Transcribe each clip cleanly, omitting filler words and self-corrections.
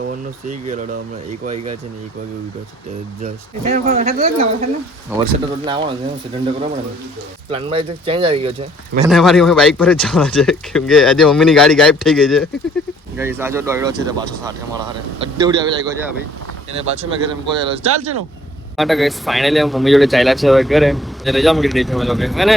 સવારનો સી ગયેલો હમણાં 1 વાગ્યા છે ને 1 વાગે ઉઠ્યો છે જસ્ટ વરસાદ તો રોડ આવવાનો છે સિલિન્ડર કરવા પડે પ્લાનમાં ચેન્જ આવી ગયો છે મેં મારી બાઇક પર જ જવાના છે કેમ કે આજે મમ્મીની ગાડી ગાયબ થઈ ગઈ છે ગઈ સાજો દોડ્યો છે પાછો સાથે મારા હારે અડ્ડે ઉડી આવી લાગ્યો છે ભાઈ એને પાછો મેં ઘરે મૂકો ચાલ્યો ચાલ છે નું માટે ગઈ ફાઇનલી મમ્મી જોડે ચાલ્યા છે હવે ઘરે રજા મૂકી દઈ છે અમે લોકો હે ને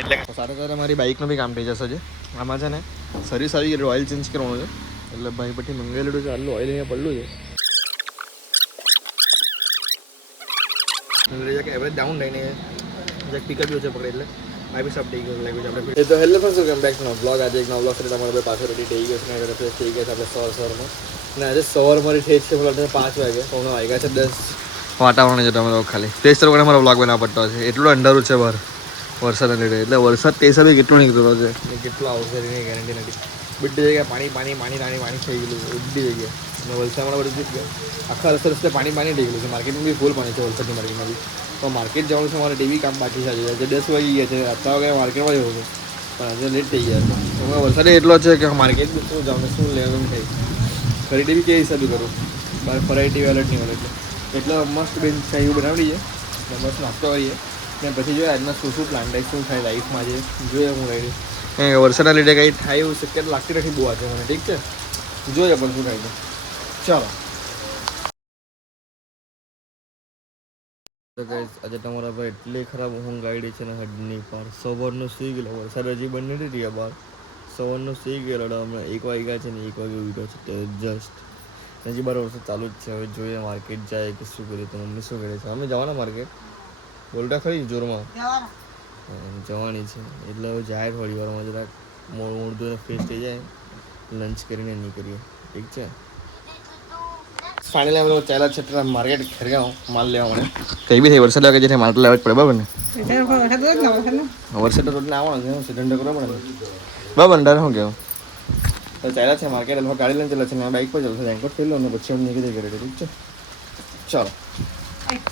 એટલે સાથે સાથે મારી બાઇકનું બી કામ થઈ જશે છે આમાં છે ને સર્વિસ આવી ગઈ ઓઇલ ચેન્જ કરવાનું છે એટલે ભાઈ પછી મંગાવેલું છે આટલું ઓઇલ અહીંયા પડલું છે એવરેજ ડાઉન રહીને પિકઅપ છે પકડે એટલે આ બી સબ થઈ ગયું લાગ્યું છે આપણે એ તો hello friends welcome back to blog આજે એક નવો બ્લોગ કરી તમારા ભાઈ પાછળ રેડી થઈ ગયો છે ને ફ્રેશ થઈ ગયા છે આપણે સવારમાં ને આજે સવાર મારી થઈ છે બોલા 5 વાગે હમણાં વાગ્યા છે 10 વાતાવરણ છે તમે લોકો ખાલી તેજ તરફ મારો બ્લોગ બનાવવા પડતો છે એટલું અંધારું છે બહાર વરસાદના લીધે એટલે વરસાદ તે હિસાબે કેટલું નીકળતો છે કેટલું આવશે એની ગેરંટી નથી બધી જગ્યાએ પાણી થઈ ગયેલું બધી જગ્યાએ અને વલસાડમાં બધું જ આખા રસ્તે પાણી થઈ ગયેલું છે માર્કેટમાં બી ફૂલ પાણી છે વલસાડની માર્કેટમાં બી તો માર્કેટ જવાનું છે મારે ટીવી કામ બાકી છે આજે 10 વાગી ગયા છે અત્યારે વાગે માર્કેટમાં જવું છે પણ આજે લેટ થઈ ગયા છે તો વરસાદ એટલો છે કે માર્કેટ શું જવાનું શું લેવાનું થઈ ખરી ટીવી કે હિસાબે કરું બહાર ફરાઈ ટીવી એલર્ટ નહીં મળે એટલે મસ્ત બેન ચાય બનાવી દઈએ મસ્ત નાસ્તો કરીએ ને પછી જોઈએ આજના શું પ્લાન થાય શું થાય લાઈફમાં જે જોઈએ હું રેડી વરસાદના લીધે કંઈ થાય એવું શક્યતા લાગતી નથી બહુ આજે મને ઠીક છે જોઈએ પણ શું થાય છે ચાલો તો ગાઈસ આજે તમારા ભાઈ એટલી ખરાબ ઊંઘ આવી છે ને હદની પાર સવારનો સી ગયેલો વરસાદ હજી બંધ નથી રહ્યા બહાર સવારનો સી ગયેલો હમણાં 1 વાગ્યા છે ને 1 વાગે ઉઠ્યો છે જસ્ટ હજી બાર વરસાદ ચાલુ જ છે હવે જોઈએ માર્કેટ જાય કે શું કરીએ તો મમ્મી શું કરે છે અમે જવાના માર્કેટ બોલતા ખરી જોરમાં જવાની છે એટલે હવે જાય થોડી વારમાં જરાક મોડું ધોઈને ફ્રેશ થઈ જાય લંચ કરીને નીકળીએ ઠીક છે ફાઇનલી અમે લોકો ચાલ્યા છે માર્કેટ ખરીદવા માલ લેવા મને કઈ બી થઈ વરસાદ લાગે છે માલ લેવા જ પડે બરાબર ને વરસાદ તો રોડ આવવાનો છે સિલિન્ડર કરવા પડે બરાબર ને શું કહેવું તો ચાલ્યા છે માર્કેટ એટલે ગાડી લઈને ચાલ્યા છે ને બાઇક પર ચાલશે રેન્કોટ થઈ લો ને પછી અમે નીકળી ઘરે ઠીક છે ચાલો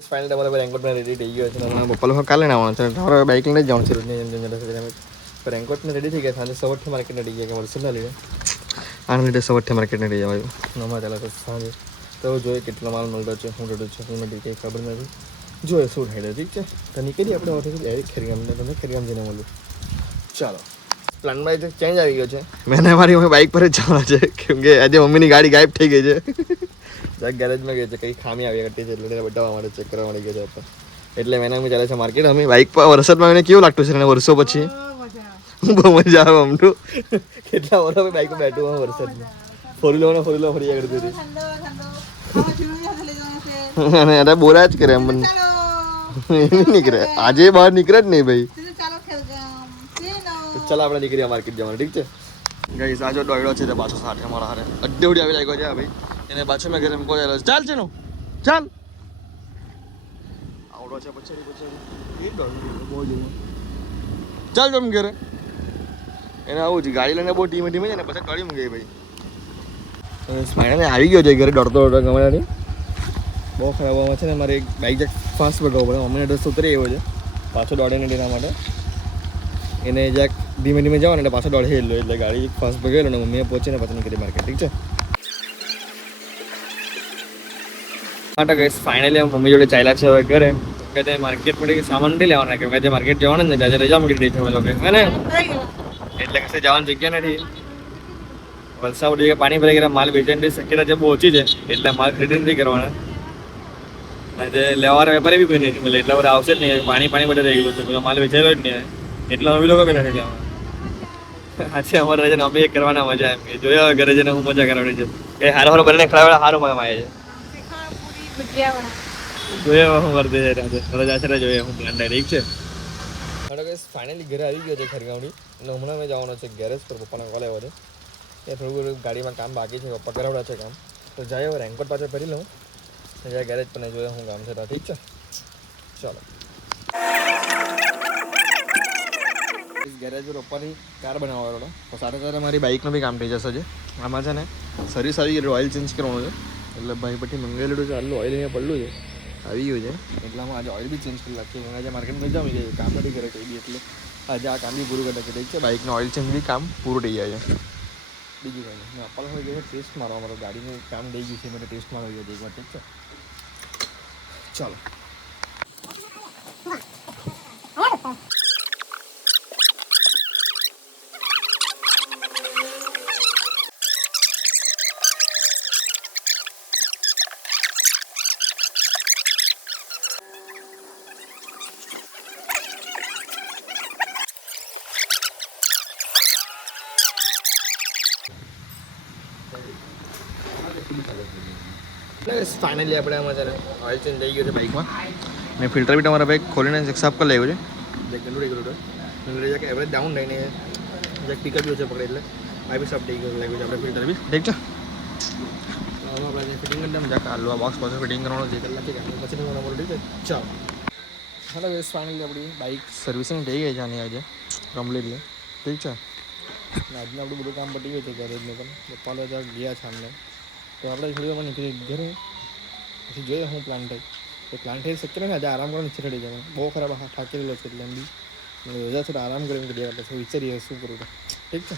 ફાઇનલી તમારે રેન્કોટ મેં રેડી થઈ ગયો છે અને પપ્પા લોકો કાલે આવવાનું છે તમારે બાઇક લઈને જ જવાનું છે રોજની રેન્કોટ ને રેડી થઈ ગયા સાંજે સવારથી માર્કેટ રેડી ગયા કે વરસાદના લીધે આના લીધે સવારથી માર્કેટ રેડી જવાયું અમારે ચાલે તો સાંજે તો જોઈએ કેટલો માલ મળતો છે શું રેડું છે શું નથી કંઈ ખબર નથી જોઈએ શું થાય ઠીક છે તો નીકળીએ આપણે ડાયરેક્ટ ખેરગામને તમે ખેરગામ જઈને મળું ચાલો પ્લાનમાં ચેન્જ આવી ગયો છે મેં મારી બાઇક પર જ જવાના છે કેમ કે આજે મમ્મીની ગાડી ગાયબ થઈ ગઈ છે ગેરેજમાં ગઈ છે કંઈ ખામી આવી કરતી છે એટલે બતાવવા માટે ચેક કરવા મળી ગયો છે એટલે મેં ચાલે છે માર્કેટ અમે બાઇક પર વરસાદમાં એને કેવું લાગતું છે વર્ષો પછી બહુ મજા આવે અમનું કેટલા વર્ષ બાઇક પર બેઠું હોય વરસાદમાં ફોરી લો ફરી આગળ કરી અને અરે બોલા જ કરે એમ પણ નીકળે આજે બહાર નીકળે જ નહીં ભાઈ ચાલો આપણે નીકળીએ માર્કેટ જવાનું ઠીક છે ગઈ સાજો દોડ્યો છે પાછો સાથે મારા હારે અડ્ડે ઉડી આવી લાગ્યો છે ભાઈ એને પાછો મેં ઘરે મૂકો ચાલ્યો ચાલ છે નું ચાલ આવડો છે પછી ચાલ તમે ઘરે એને આવું છે ગાડી લઈને બહુ ધીમે છે ને પછી ટળી મૂકી ભાઈ ફાઇનલી આવી ગયો છે ઘરે દોડતો ગમે બહુ ખરાબ આવવા છે ને મારે એક બાઇક જેક ફાસ્ટ ભગાવવું પડે મમ્મીને ડ્રેસ ઉતરી આવ્યો છે પાછો દોડે ને એના માટે એને જ્યાંક ધીમે જવાનું એટલે પાછો દોડે હેલો એટલે ગાડી ફાસ્ટ ભગાવેલો ને મમ્મીએ પહોંચીને પાછું નીકળી માર્કેટ ઠીક છે માટે ગઈ ફાઇનલી મમ્મી જોડે ચાલ્યા છે હવે ઘરે કે તે માર્કેટમાંથી સામાન નથી લેવાના કેમ કે આજે માર્કેટ જવાનું જ નથી આજે રજા મૂકી દઈ છે અમે લોકો હે ને એટલે કશે જવાની જગ્યા નથી વલસાડ બધી પાણી ભરાઈ ગયા માલ વેચાણની શક્યતા જે બહુ ઓછી છે એટલે માલ ખરીદી નથી કરવાના આજે લેવાના વેપારી બી કોઈ નથી મળે એટલા બધા આવશે જ નહીં પાણી બધે થઈ ગયું છે માલ વેચાયેલો જ નહીં એટલે અમે લોકો બી નથી લેવાના આજે અમારે રજા અમે કરવાના મજા એમ કે જોયા ઘરે જઈને હું મજા કરવાની છે એ હારો બને ખરાબ સારું મજા આવે છે જોઈએ હું કરતી છે રજા છે જોઈએ હું પ્લાન ઠીક છે ફાઇનલી ઘરે આવી ગયો છે ખરગાવની અને હમણાં મેં જવાનો છે ગેરેજ પર પપ્પાના કોલ આવ્યો છે એ થોડું ગાડીમાં કામ બાકી છે પપ્પા કરાવડા છે કામ તો જાય હવે રેન્કોટ પાછળ ફરી લઉં જ્યાં ગેરેજ પર જોઈએ હું કામ છે તો ઠીક છે ચાલો ગેરેજ પર પપ્પાની કાર બનાવવાનો તો સાથે સાથે મારી બાઇકનું બી કામ થઈ જશે છે આમાં છે ને સર્વિસ આવી ગઈ ઓઇલ ચેન્જ કરવાનું છે એટલે ભાઈ પછી મંગાવેલું છે આટલું ઓઇલ અહીંયા પડલું છે આવી ગયું છે એટલે આમાં આજે ઓઇલ બી ચેન્જ કરી નાખીએ આજે માર્કેટમાં જમી જાય કામ નથી કરે કંઈ બી એટલે આજે આ કામ બી પૂરું કરી નાખીએ ઠીક છે બાઇકનું ઓઇલ ચેન્જ બી કામ પૂરું થઈ જાય છે બીજું કંઈ નહીં. અપાલ હોય ગયો ટેસ્ટ મારો અમારો ગાડીનું કામ થઈ ગયું છે. મને ટેસ્ટ મારવા ગયો એક વાર. ઠીક છે, ચાલો. ફાઇનલી આપણે આમાં છે ને ઓઇલ ચેન્જ થઈ ગયું છે બાઇકમાં. ને ફિલ્ટર બી તમારા બાઇક ખોલીને સાફ કરી લેવું છે. ગંદુ થઈ ગયું હતું. એવરેજ ડાઉન થઈને પિકઅપ બી ઓછો પકડે એટલે આ બી સાફ થઈ ગયું લાગ્યું છે આપણે ફિલ્ટર બી. ઠીક છે, હવે આપણે ફિટિંગ કરી દઈએ. કાલો આ બોક્સ પાછું ફિટિંગ કરવાનું છે એટલે પછી કરવાનું. ઠીક છે, ચાલો. હેલો વેસ, ફાઇનલી આપણી બાઇક સર્વિસિંગ થઈ ગઈ છે આની આજે કમ્પ્લીટલી. ઠીક છે, આજનું આપણું બધું કામ પતી ગયું છે ગેરેજનું પણ. પપ્પા લોકો ગયા છે અમને તો આપણે થોડી નીકળી ઘરે. પછી જોઈએ હું પ્લાન થાય. તો પ્લાન થઈ શક્ય ને આજે આરામ કરવાની ઈચ્છા થઈ જાય. બહુ ખરાબ થાકેલો છે એટલે એમ બી રજા છે તો આરામ કરીને પછી વિચારીએ શું કરું. ઠીક છે.